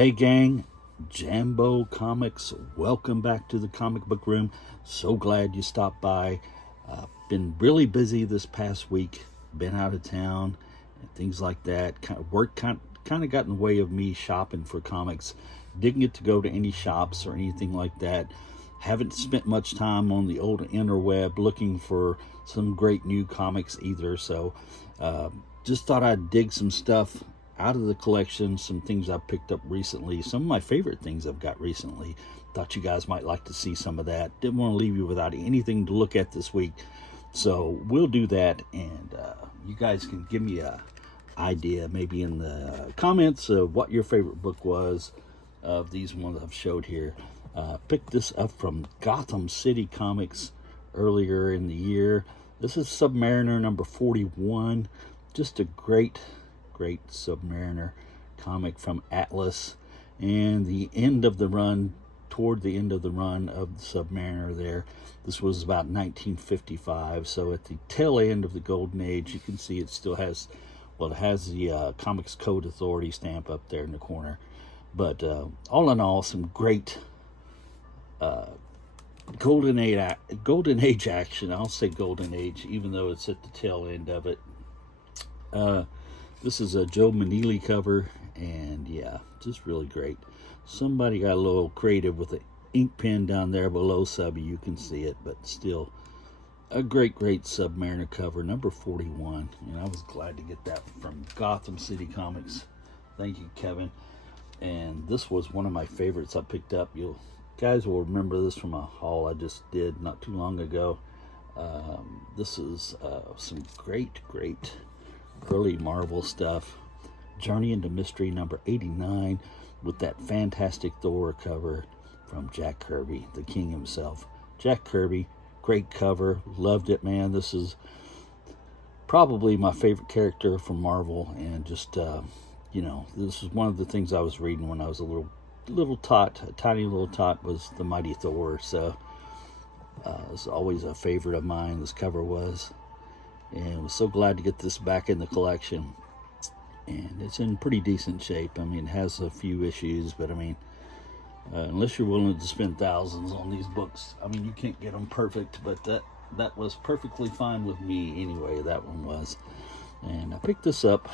Hey gang, Jambo Comics, welcome back to the comic book room. So glad you stopped by. Been really busy this past week, been out of town and things like that. Work kind of got in the way of me shopping for comics. Didn't get to go to any shops or anything like that. Haven't spent much time on the old interweb looking for some great new comics either. So just thought I'd dig some stuff out of the collection, some things I've picked up recently, some of my favorite things I've got recently. Thought you guys might like to see some of that. Didn't want to leave you without anything to look at this week, so we'll do that, and you guys can give me a idea maybe in the comments of what your favorite book was of these ones I've showed here. Picked this up from Gotham City Comics earlier in the year. This is Submariner number 41. Just a great Submariner comic from Atlas, and the end of the run, toward the end of the run of the Submariner there. This was about 1955, so at the tail end of the golden age. You can see it still has, well, it has the Comics Code Authority stamp up there in the corner. But all in all, some great golden age action. I'll say golden age, even though it's at the tail end of it. This is a Joe Manili cover, and yeah, just really great. Somebody got a little creative with the ink pen down there below Subby. You can see it, but still a great Submariner cover, number 41. And I was glad to get that from Gotham City Comics. Thank you, Kevin. And this was one of my favorites I picked up. You guys will remember this from a haul I just did not too long ago. This is some great early Marvel stuff. Journey into Mystery number 89 with that fantastic Thor cover from Jack Kirby, the king himself. Jack Kirby, great cover, loved it, man. This is probably my favorite character from Marvel, and just you know, this is one of the things I was reading when I was a tiny little tot, was the Mighty Thor. So it's always a favorite of mine, this cover was. And was so glad to get this back in the collection, and it's in pretty decent shape. I mean, it has a few issues, but I mean, unless you're willing to spend thousands on these books, I mean, you can't get them perfect. But that was perfectly fine with me anyway. That one was. And I picked this up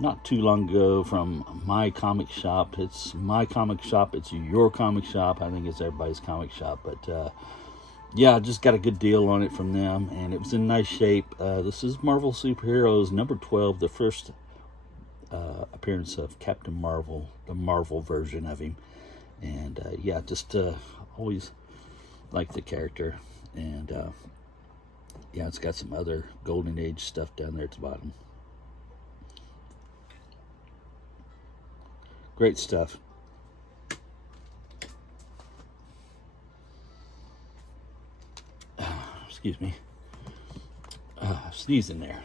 not too long ago from My Comic Shop. It's My Comic Shop, it's your comic shop. I think it's everybody's comic shop, but yeah, I just got a good deal on it from them, and it was in nice shape. This is Marvel Superheroes number 12, the first appearance of Captain Marvel, the Marvel version of him. And yeah, just always liked the character. And yeah, it's got some other Golden Age stuff down there at the bottom. Great stuff. Excuse me, sneezing there.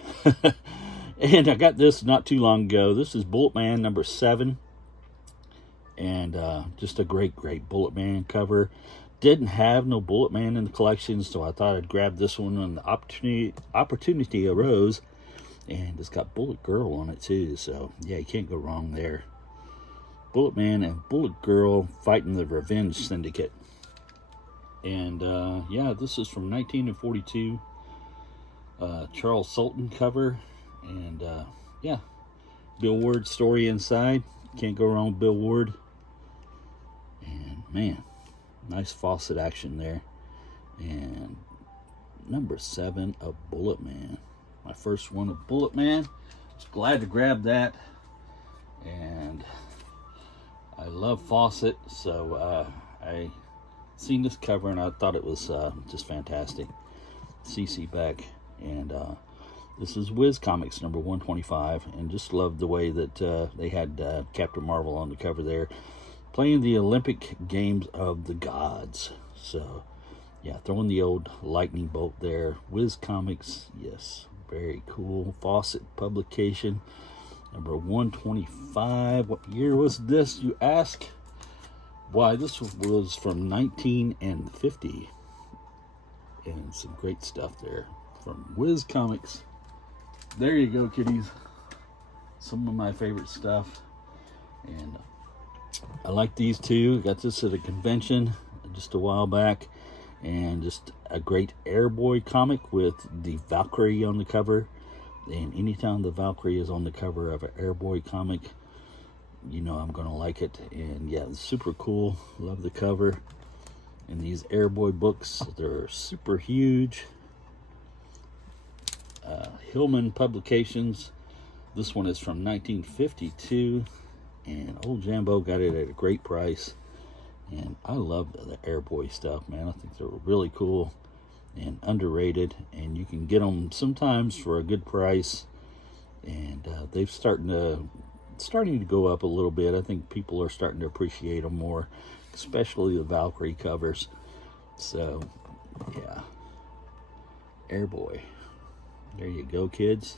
And I got this not too long ago. This is Bulletman number 7, and just a great Bulletman cover. Didn't have no Bulletman in the collection, so I thought I'd grab this one when the opportunity arose. And it's got Bullet Girl on it too, so yeah, you can't go wrong there. Bulletman and Bullet Girl fighting the Revenge Syndicate. And yeah, this is from 1942, Charles Sultan cover. And yeah, Bill Ward story inside. Can't go wrong with Bill Ward. And man, nice Fawcett action there. And number 7 of Bulletman, my first one of Bulletman. Was glad to grab that. And I love Fawcett, so I seen this cover and I thought it was just fantastic. CC Beck. And this is Whiz Comics number 125, and just loved the way that they had Captain Marvel on the cover there, playing the Olympic Games of the Gods. So yeah, throwing the old lightning bolt there. Whiz Comics, yes, very cool. Fawcett publication number 125. What year was this, you ask? Why, this was from 1950, and some great stuff there from Whiz Comics. There you go, kiddies. Some of my favorite stuff. And like these two. Got this at a convention just a while back, and just a great Airboy comic with the Valkyrie on the cover. And anytime the Valkyrie is on the cover of an Airboy comic, you know I'm gonna like it. And yeah, it's super cool. Love the cover. And these Airboy books, they're super huge. Hillman Publications. This one is from 1952, and old Jambo got it at a great price. And I love the Airboy stuff, man. I think they're really cool and underrated, and you can get them sometimes for a good price. And they've starting to go up a little bit. I think people are starting to appreciate them more, especially the Valkyrie covers. So yeah, Airboy, there you go, kids.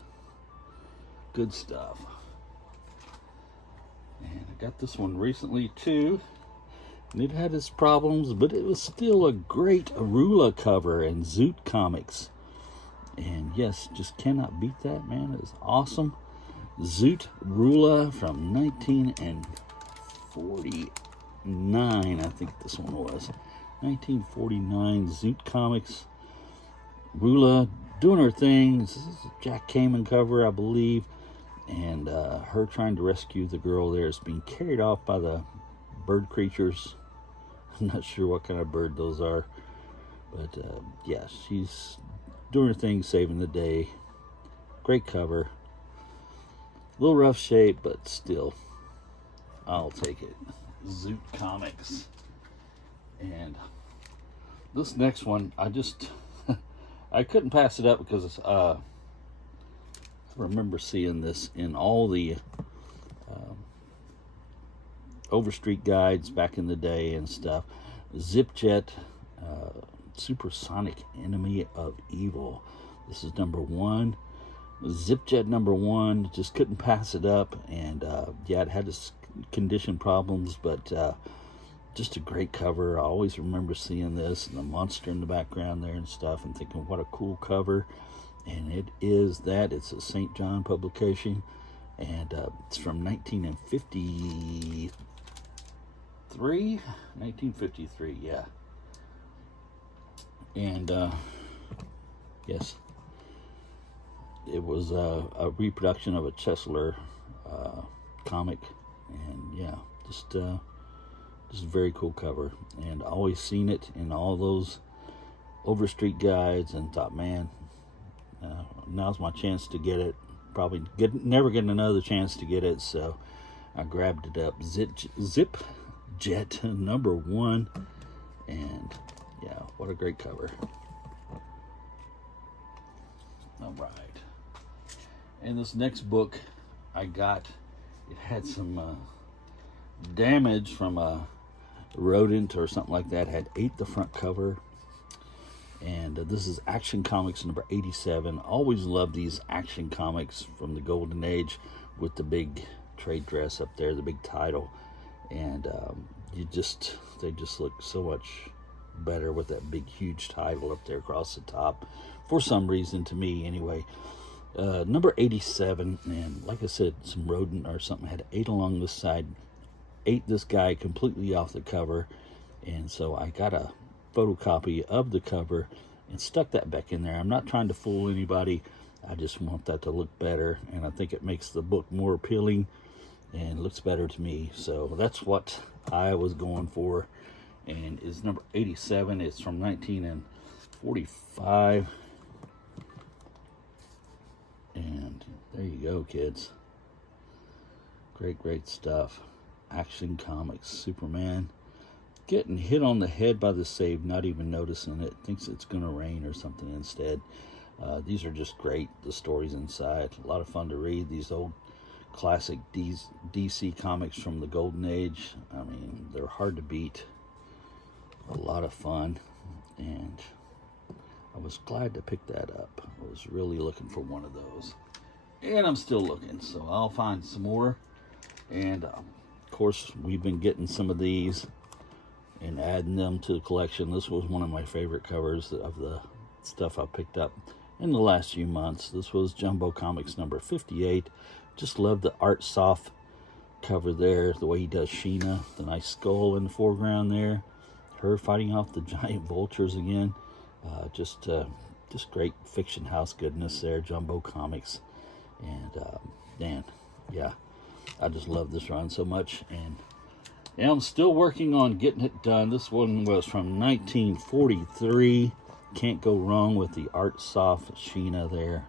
Good stuff. And I got this one recently too, and it had its problems, but it was still a great Arula cover and Zoot comics. And yes, just cannot beat that, man. It was awesome. Zoot Rula from 1949, I think this one was. 1949 Zoot comics. Rula doing her thing. This is a Jack Kamen cover, I believe. And her trying to rescue the girl there is being carried off by the bird creatures. I'm not sure what kind of bird those are. But yeah, she's doing her thing, saving the day. Great cover. A little rough shape, but still, I'll take it. Zoot Comics. And this next one, I couldn't pass it up because I remember seeing this in all the Overstreet guides back in the day and stuff. Zipjet, Supersonic Enemy of Evil. This is number 1. Zipjet number 1, just couldn't pass it up. And yeah, it had its condition problems, but just a great cover. I always remember seeing this and the monster in the background there and stuff, and thinking what a cool cover. And it is that. It's a St. John publication, and it's from 1953. 1953, yeah. And yes, it was a reproduction of a Chesler comic, and yeah, just a very cool cover. And I always seen it in all those Overstreet guides, and thought, man, now's my chance to get it. Probably never getting another chance to get it, so I grabbed it up. Zip Jet number 1, and yeah, what a great cover. All right. And this next book I got, it had some damage from a rodent or something like that. Had ate the front cover. And this is Action Comics number 87. Always love these Action Comics from the Golden Age with the big trade dress up there, the big title. And they just look so much better with that big huge title up there across the top, for some reason, to me anyway. Number 87, and like I said, some rodent or something had ate along this side, ate this guy completely off the cover. And so I got a photocopy of the cover and stuck that back in there. I'm not trying to fool anybody. I just want that to look better, and I think it makes the book more appealing and looks better to me. So that's what I was going for, and is number 87. It's from 1945, and there you go, kids. Great stuff. Action Comics. Superman getting hit on the head by the save, not even noticing it, thinks it's gonna rain or something instead. These are just great. The stories inside, a lot of fun to read. These old classic DC comics from the Golden Age. I mean, they're hard to beat. A lot of fun, and I was glad to pick that up. I was really looking for one of those, and I'm still looking, so I'll find some more. And of course, we've been getting some of these and adding them to the collection. This was one of my favorite covers of the stuff I picked up in the last few months. This was Jumbo Comics number 58. Just love the art soft cover there, the way he does Sheena, the nice skull in the foreground there, her fighting off the giant vultures again. Just great fiction house goodness there, Jumbo Comics. And man, yeah, I just love this run so much. And yeah, I'm still working on getting it done. This one was from 1943. Can't go wrong with the Art Soft Sheena there.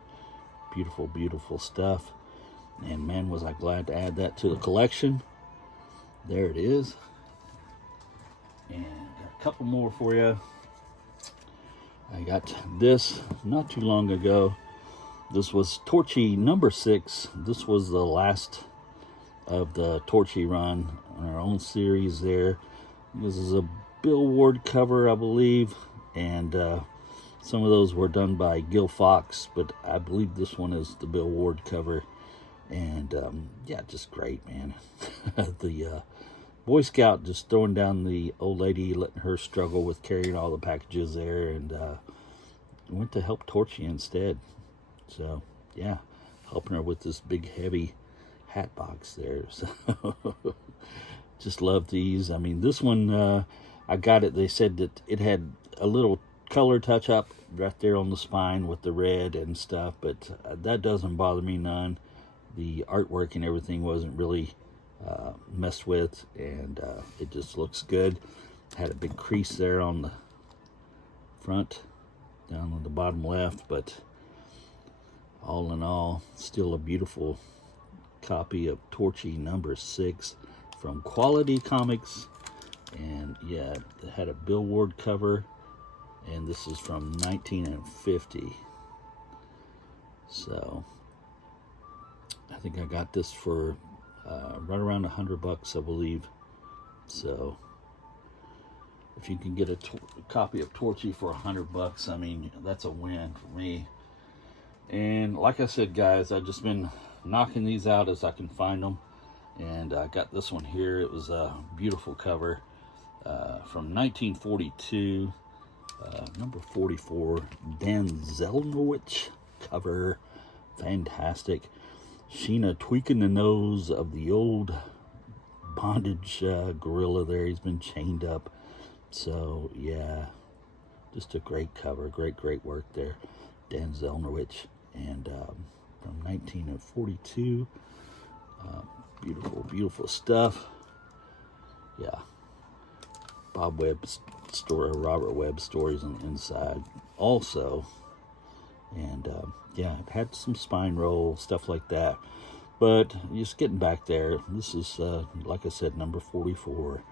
Beautiful, beautiful stuff. And man, was I glad to add that to the collection. There it is. And got a couple more for you. I got this not too long ago. This was Torchy number 6. This was the last of the Torchy run on our own series there. This is a Bill Ward cover, I believe. And some of those were done by Gil Fox, but I believe this one is the Bill Ward cover. And yeah, just great, man. The Boy Scout just throwing down the old lady, letting her struggle with carrying all the packages there, and went to help Torchy instead. So yeah, helping her with this big heavy hat box there. So just love these. I mean, this one, I got it. They said that it had a little color touch up right there on the spine with the red and stuff, but that doesn't bother me none. The artwork and everything wasn't really messed with, and it just looks good. Had a big crease there on the front, down on the bottom left, but all in all, still a beautiful copy of Torchy number 6 from Quality Comics. And yeah, it had a Bill Ward cover, and this is from 1950. So I think I got this for right around $100, I believe. So if you can get a copy of Torchy for $100, I mean, that's a win for me. And like I said, guys, I've just been knocking these out as I can find them. And I got this one here. It was a beautiful cover from 1942, number 44, Dan Zelnowich cover. Fantastic. Sheena tweaking the nose of the old bondage gorilla there. He's been chained up. So yeah, just a great cover. Great work there, Dan Zelnowich. And from 1942, beautiful stuff. Yeah, Bob Webb's story, Robert Webb stories on the inside also. And yeah, it had some spine roll, stuff like that. But just getting back there, this is, like I said, number 44.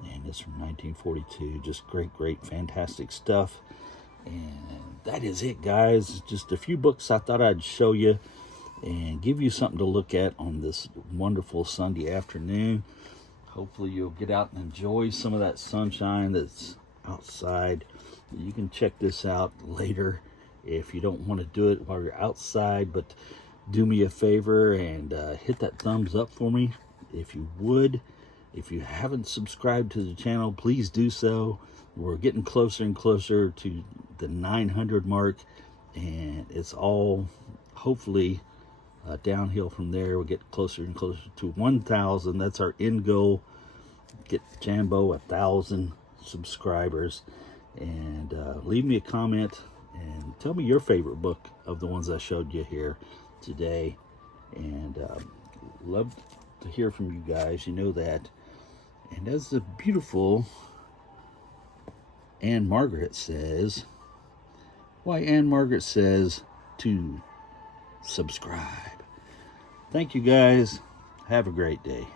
And it's from 1942. Just great, fantastic stuff. And that is it, guys. Just a few books I thought I'd show you and give you something to look at on this wonderful Sunday afternoon. Hopefully you'll get out and enjoy some of that sunshine that's outside. You can check this out later if you don't want to do it while you're outside, but do me a favor and hit that thumbs up for me if you would. If you haven't subscribed to the channel, please do so. We're getting closer and closer to the 900 mark, and it's all hopefully downhill from there. We'll get closer and closer to 1,000. That's our end goal. Get Jambo 1,000 subscribers. And leave me a comment and tell me your favorite book of the ones I showed you here today. And love to hear from you guys. You know that. And as the beautiful Anne Margaret says, why, Anne Margaret says to subscribe. Thank you, guys. Have a great day.